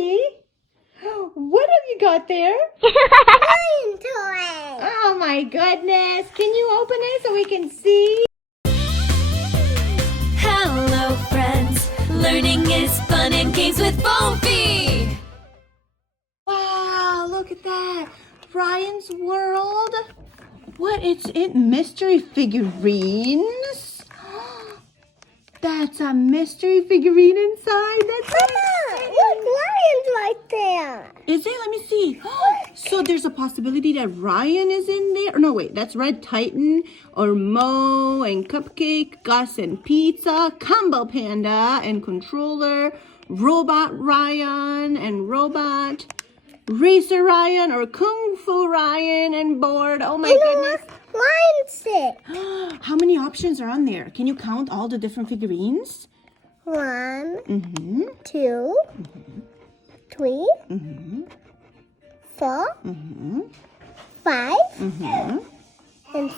Fofi. What have you got there? Lion toy. Oh my goodness. Can you open it so we can see? Hello, friends. Learning is fun and games with Fofi. Wow, look at that. Ryan's World. What? It's in Mystery Figurines? That's a mystery figurine inside. That's Mama, look, Lion's right there. Is it? Let me see. So there's a possibility that Ryan is in there. No, wait. That's Red Titan or Mo and Cupcake, Gus and Pizza, Combo Panda and Controller, Robot Ryan and Robot, Racer Ryan or Kung Fu Ryan and Board. Oh my goodness. Lion's it. How many options are on there? Can you count all the different figurines? 1, 2, 3, 4, 5, and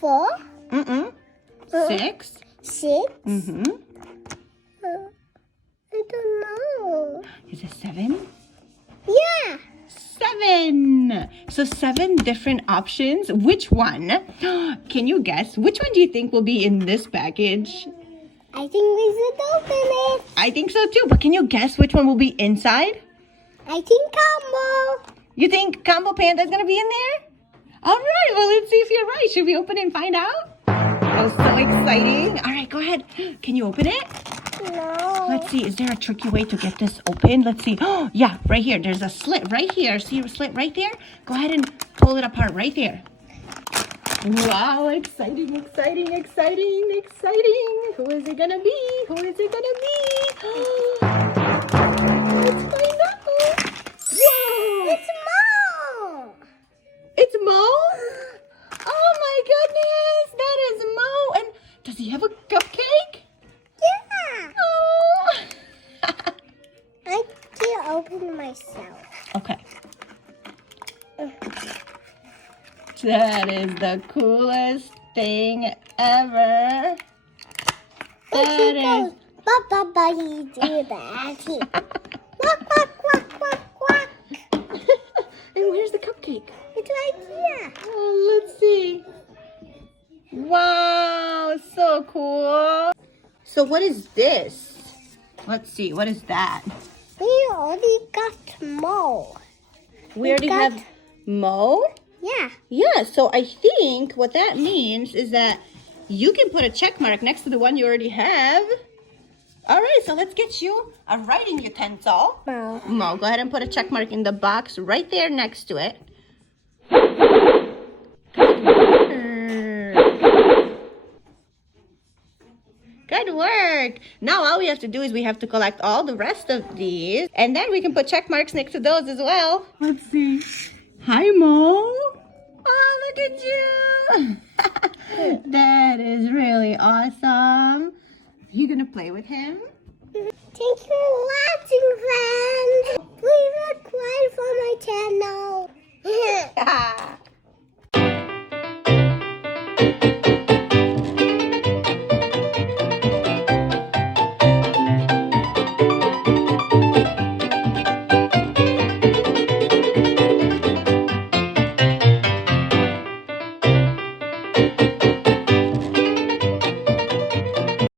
4, 6. 6. I don't know. Is it 7? Yeah. 7. So 7 different options. Which one? Can you guess? Which one do you think will be in this package? I think we should open it. I think so too. But can you guess which one will be inside? I think combo. You think Combo Panda is going to be in there? All right. Well, let's see if you're right. Should we open it and find out? Oh, so exciting. All right, go ahead. Can you open it? No. Let's see. Is there a tricky way to get this open? Let's see. Oh, yeah, right here. There's a slit right here. See a slit right there? Go ahead and pull it apart right there. Wow, exciting, exciting, exciting, exciting. Who is it going to be? Who is it going to be? Let's find out. Whoa. It's Mo. It's Mo? Oh my goodness. That is Mo. And does he have a cupcake? Yeah. Oh. I can't open myself. Okay. That is the coolest thing ever. That is. Ba he do that. Quack, quack, quack, quack, quack. And where's the cupcake? It's right here. Oh, let's see. Wow, so cool. So what is this? Let's see, what is that? We already got Mo. We already have Mo? Yeah. Yeah, so I think what that means is that you can put a check mark next to the one you already have. All right, so let's get you a writing utensil. Mo. Mo, go ahead and put a check mark in the box right there next to it. Good work. Now all we have to do is we have to collect all the rest of these, and then we can put check marks next to those as well. Let's see. Hi, Mo. Oh, look at you. That is really awesome. You gonna play with him? Thank you for watching, friends. Please subscribe for my channel.